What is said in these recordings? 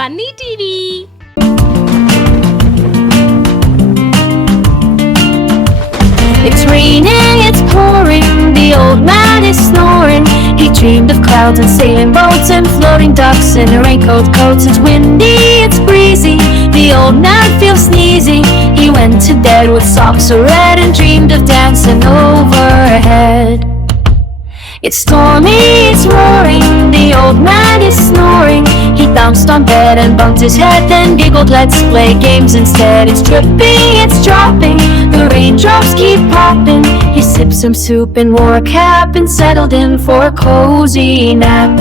Bunny TV. It's raining, it's pouring, the old man is snoring. He dreamed of clouds and sailing boats and floating ducks in a raincoat coat. It's windy, it's breezy, the old man feels sneezy. He went to bed with socks so red and dreamed of dancing overhead. It's stormy, it's roaring, the old man is snoring. He bounced on bed and bumped his head, then giggled, let's play games instead. It's dripping, it's dropping, the raindrops keep popping. He sipped some soup and wore a cap and settled in for a cozy nap.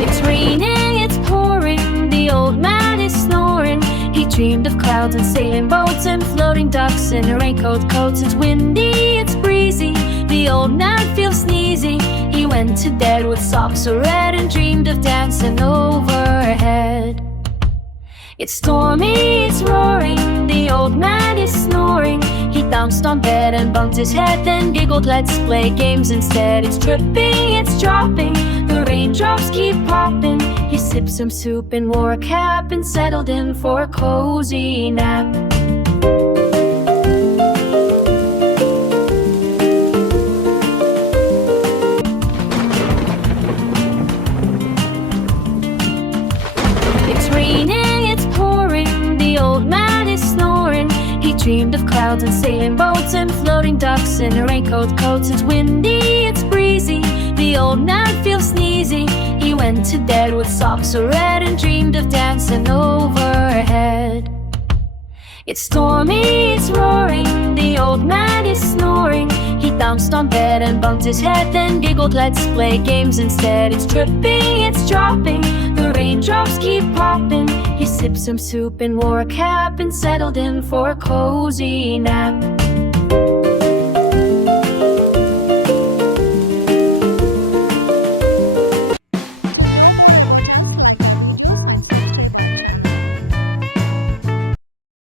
It's raining, it's pouring, the old man is snoring. He dreamed of clouds and sailing boats and floating ducks in a raincoat coat. It's windy, it's breezy, the old man feels sneezy. He went to bed with socks so red and dreamed of dancing overhead. It's stormy, it's roaring, the old man is snoring. He bounced on bed and bumped his head, then giggled, let's play games instead. It's dripping, it's dropping, the raindrops keep popping. He sipped some soup and wore a cap and settled in for a cozy nap. It's raining, it's pouring, the old man is snoring. He dreamed of clouds and sailing boats and floating ducks in a raincoat coat. It's windy, it's breezy, the old man feels sneezy. He went to bed with socks so red and dreamed of dancing overhead. It's stormy, it's roaring, the old man is snoring. He bounced on bed and bumped his head, then giggled, let's play games instead. It's dripping, it's dropping, the raindrops keep popping. He sipped some soup and wore a cap and settled in for a cozy nap.